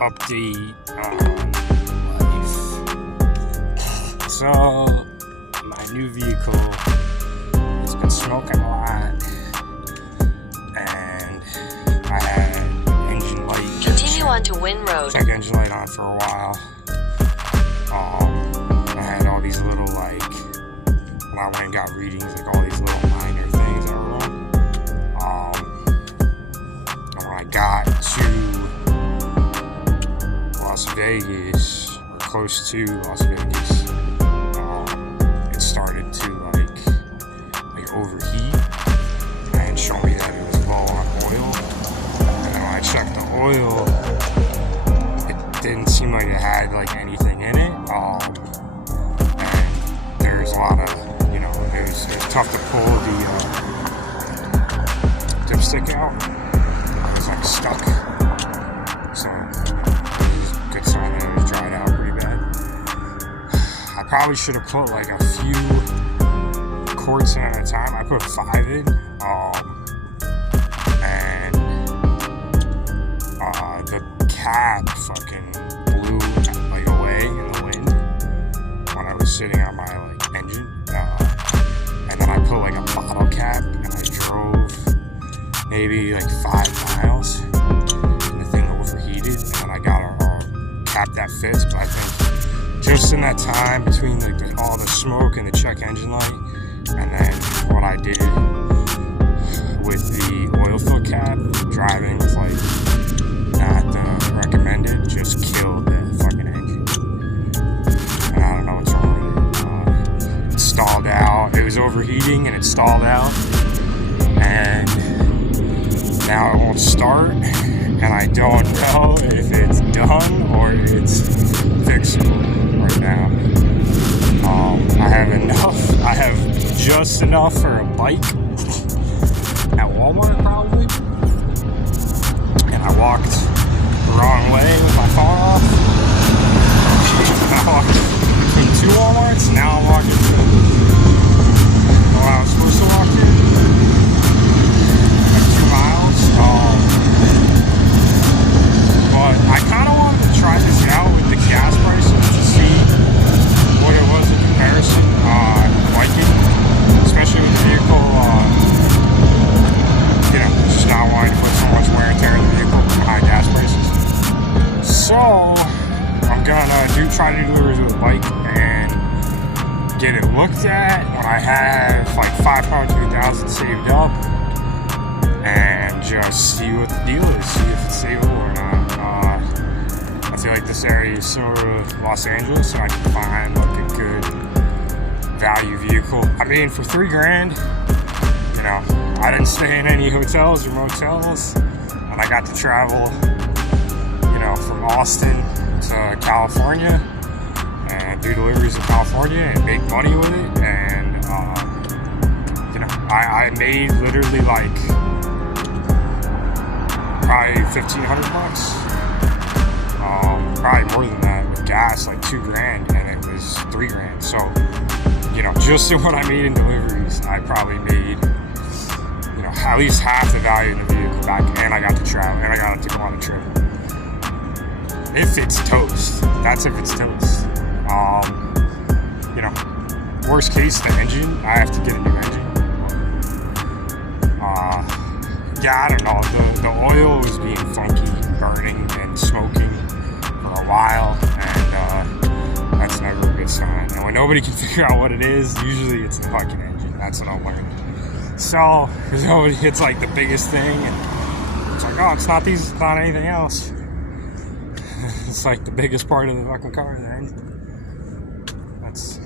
update life. So, my new vehicle has been smoking a lot, and I had engine light. Continue on to Wynn Road. Check engine light on for a while. I had all these little, like, when I went and got readings, like all these little minor things that were wrong. And when I got to Las Vegas, or close to Las Vegas, it started to like overheat and show me that it was low on oil. And then when I checked the oil, it didn't seem like it had like anything in it. And there's a lot of, it's tough to pull the dipstick out. It was like stuck. So good sign that it was dried out pretty bad. I probably should have put like a few quarts in at a time. I put 5 in. And the cap fucking blew like away in the wind when I was sitting on my like engine. And then I put like a bottle cap and I drove maybe like 5 miles and the thing overheated, and I got a cap that fits. But I think just in that time between all the smoke and the check engine light, and then what I did with the oil fill cap, driving was like not recommended, just killed the fucking engine. And I don't know what's wrong with it. It stalled out. It was overheating and it stalled out, and now it won't start, and I don't know if it's done or it's fixable right now. I have enough. I have just enough for a bike at Walmart probably, and I walked the wrong way with my phone off. I walked between 2 Walmarts. Now I'm walking the one I was supposed to walk to. 2 miles. But I kind of wanted to try this out with the gas prices to see what it was in comparison. Biking, especially with the vehicle, just not wanting to put so much wear and tear in the vehicle with high gas prices. So I'm gonna try to do deliveries with a bike and get it looked at when I have like $500,000 saved up, and just see what the deal is, see if it's savable or not. I feel like this area is similar to Los Angeles, so I can find like a good value vehicle. I mean, for $3,000, I didn't stay in any hotels or motels, and I got to travel, from Austin to California and do deliveries in California and make money with it. And I made literally like probably $1,500. Probably more than that with gas, like $2,000, and it was $3,000. So, just in what I made in deliveries, I probably made, at least half the value in the vehicle back, and I got to travel, and I got to go on a trip. If it's toast, that's if it's toast. Worst case, the engine, I have to get a new engine. I don't know, the oil was being funky, burning and smoking for a while, and that's never a good sign. And when nobody can figure out what it is, usually it's the fucking engine. That's what I learned. So, because it's like the biggest thing, and it's like, oh, it's not these, it's not anything else. It's like the biggest part of the fucking car, the engine. That's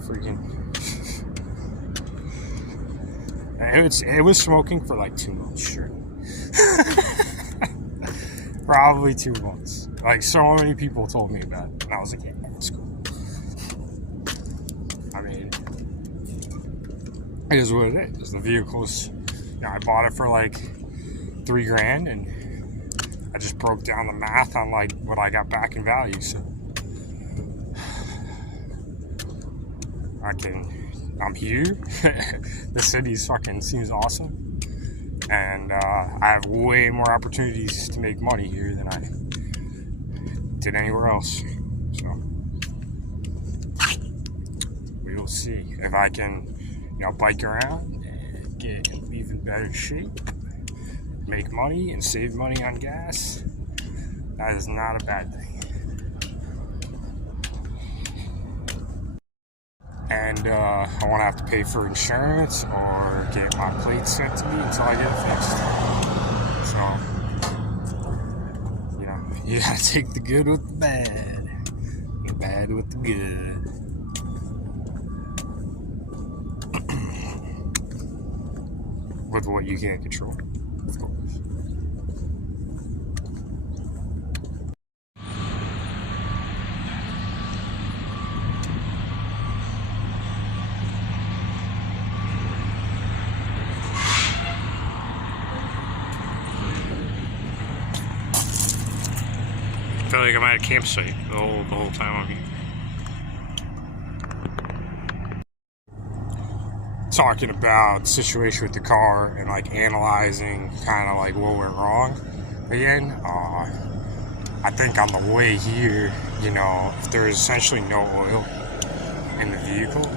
freaking... It was smoking for like 2 months straight. Probably 2 months. Like, so many people told me about it, and I was like, yeah, that's cool. I mean, it is what it is. The vehicle's, I bought it for like $3,000, and I just broke down the math on like what I got back in value. So I'm here. The city fucking seems awesome, and I have way more opportunities to make money here than I did anywhere else. So we will see if I can, bike around and get in even better shape, make money and save money on gas. That is not a bad thing. And I won't have to pay for insurance or get my plates sent to me until I get it fixed. So, you gotta take the good with the bad, the bad with the good. With what you can't control, of course. I feel like I'm at a campsite the whole time I'm here. Talking about the situation with the car and like analyzing kind of like what went wrong again. I think on the way here, if there is essentially no oil in the vehicle,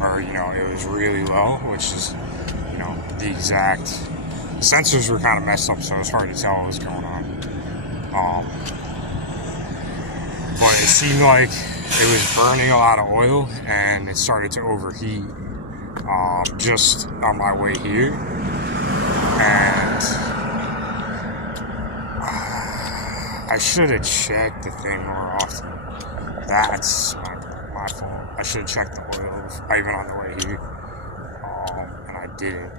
or it was really low, which is the exact sensors were kind of messed up, so it was hard to tell what was going on. But it seemed like it was burning a lot of oil and it started to overheat just on my way here. And I should have checked the thing more often. That's my fault. I should have checked the oil even on the way here. And I didn't.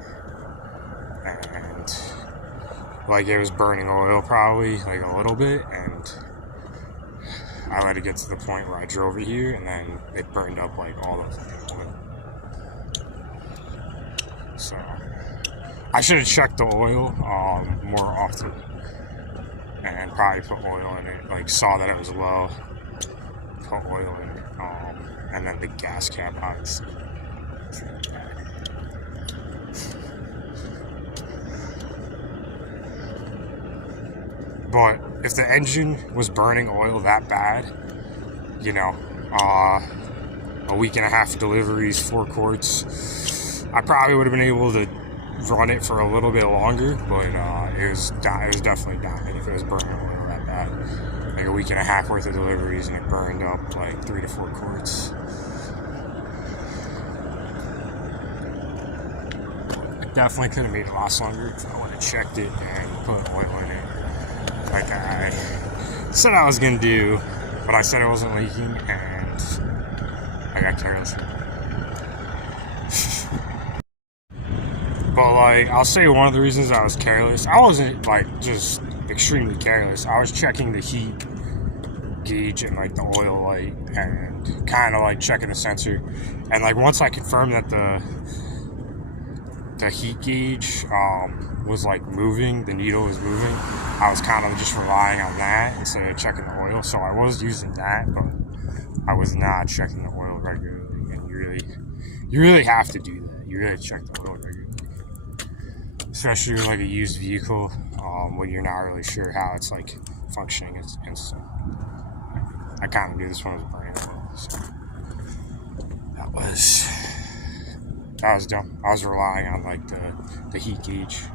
And it was burning oil probably like a little bit, and I let it get to the point where I drove it here, and then it burned up like all the oil. So I should have checked the oil more often, and probably put oil in it. Saw that it was low, put oil in it, and then the gas cap obviously. But if the engine was burning oil that bad, a week and a half of deliveries, 4 quarts, I probably would have been able to run it for a little bit longer, but it was definitely dying if it was burning oil that bad. Like a week and a half worth of deliveries and it burned up like 3 to 4 quarts. It definitely could have made it last longer if I would have checked it and put oil in it. Like I said I was gonna do, but I said it wasn't leaking, and I got careless. But I'll say one of the reasons I was careless, I wasn't just extremely careless. I was checking the heat gauge and the oil light, and kind of checking the sensor, and once I confirmed that the heat gauge was moving, the needle was moving, I was kind of just relying on that instead of checking the oil. So I was using that, but I was not checking the oil regularly. And you really have to do that. You really check the oil regularly, especially with a used vehicle when you're not really sure how it's functioning and stuff. I kind of knew this one was brand new, so that was dumb. I was relying on the heat gauge.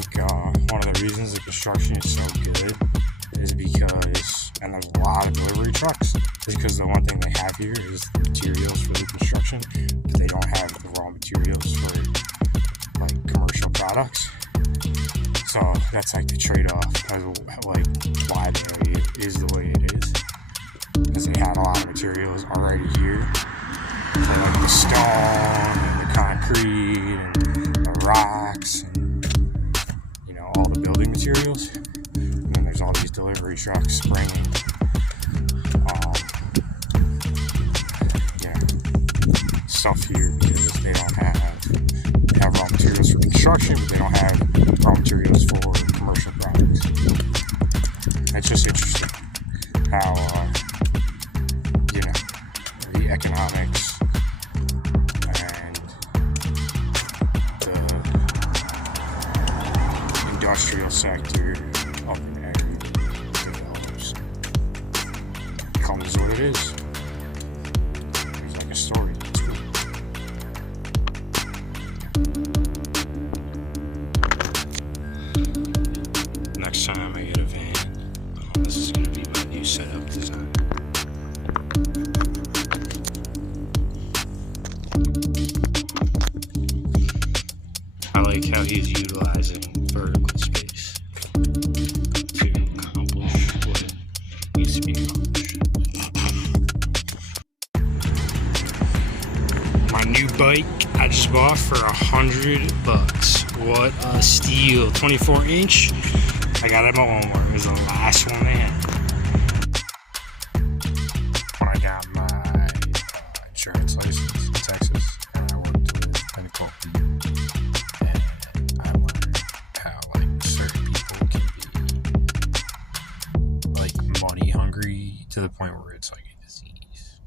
think one of the reasons the construction is so good is because, and there's a lot of delivery trucks, is because the one thing they have here is the materials for the construction, but they don't have the raw materials for like commercial products. So that's like the trade-off of like why the area is the way it is, because they had a lot of materials already here for like the stone and the concrete and the rocks and all the building materials. And then there's all these delivery trucks bringing stuff here because they have raw materials for construction, but they don't have raw materials for commercial products. It's just interesting how the economics and the industrial sector up in the area develops becomes what it is. There's like a story to it. Next time I get a van, this is going to be my new setup design. I like how he's utilizing vertical space to accomplish what needs to be accomplished. My new bike I just bought for $100. What a steal! 24-inch. I got it at my Walmart. It was the last one they had. When I got my insurance license in Texas, and I worked with Pinnacle, and I learned how like certain people can be like money hungry to the point where it's like a disease,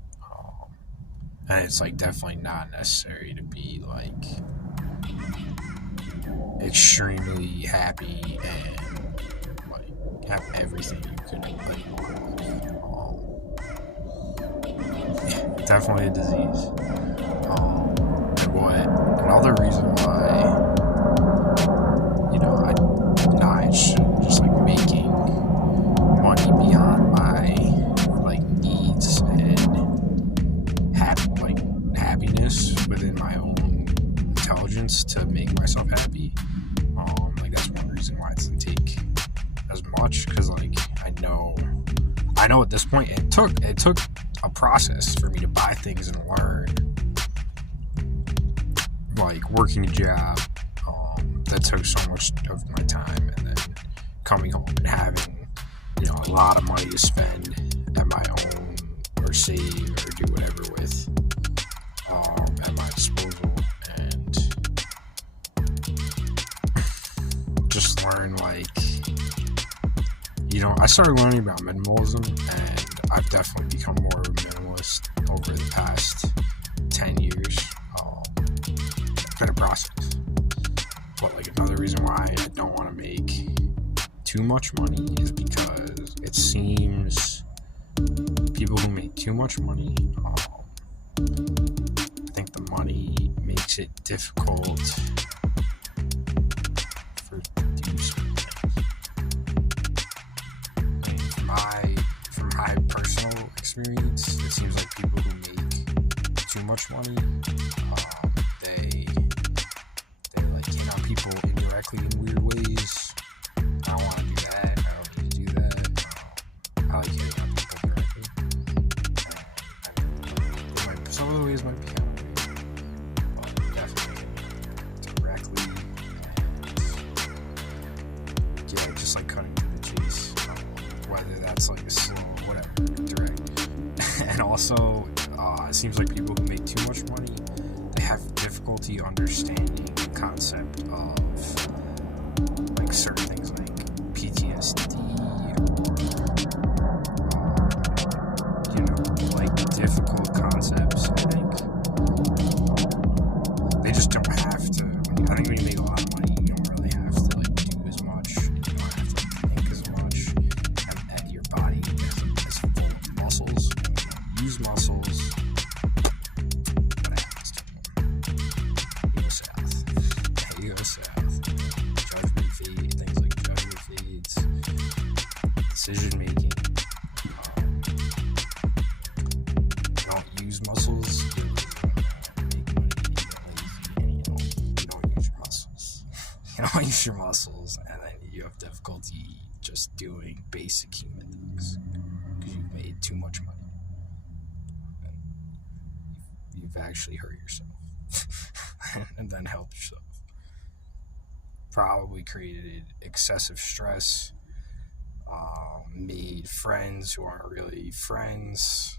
and it's like definitely not necessary to be like extremely happy and have everything you could like definitely a disease. Another reason why I'm not just like making money beyond my like needs and happiness within my own intelligence to make myself happy. Like that's one reason why it doesn't take as much, because like I know at this point it took a process for me to buy things and learn, like working a job that took so much of my time, and then coming home and having a lot of money to spend at my own or save or do whatever with at my disposal, and just learn I started learning about minimalism, and I've definitely become more of a minimalist over the past 10 years. It's been a process. But like another reason why I don't want to make too much money is because it seems people who make too much money, I think the money makes it difficult for to do certain things. From my personal experience, it seems like people who make too much money, they like hit on people indirectly in weird ways. I don't want to do that. I don't need to do that. I like hitting on people directly. Some of the ways might be kind of weird, but definitely directly. And just like cutting to the chase. Whether that's like a slow, whatever, direct. And also, it seems like people who make too much money, they have difficulty understanding the concept of like certain things like PTSD or like difficult concepts. I think they just don't have to. I think when you make a lot of money, you don't really have to like do as much. You don't have to think as much. And your body is full of muscles. Use muscles. What happens to them? You go south. Judgment decision making. You don't use muscles, you make money, you get lazy, and you don't use your muscles. You don't use your muscles, and then you have difficulty just doing basic human things because you've made too much money. And you've actually hurt yourself and then helped yourself. Probably created excessive stress, made friends who aren't really friends,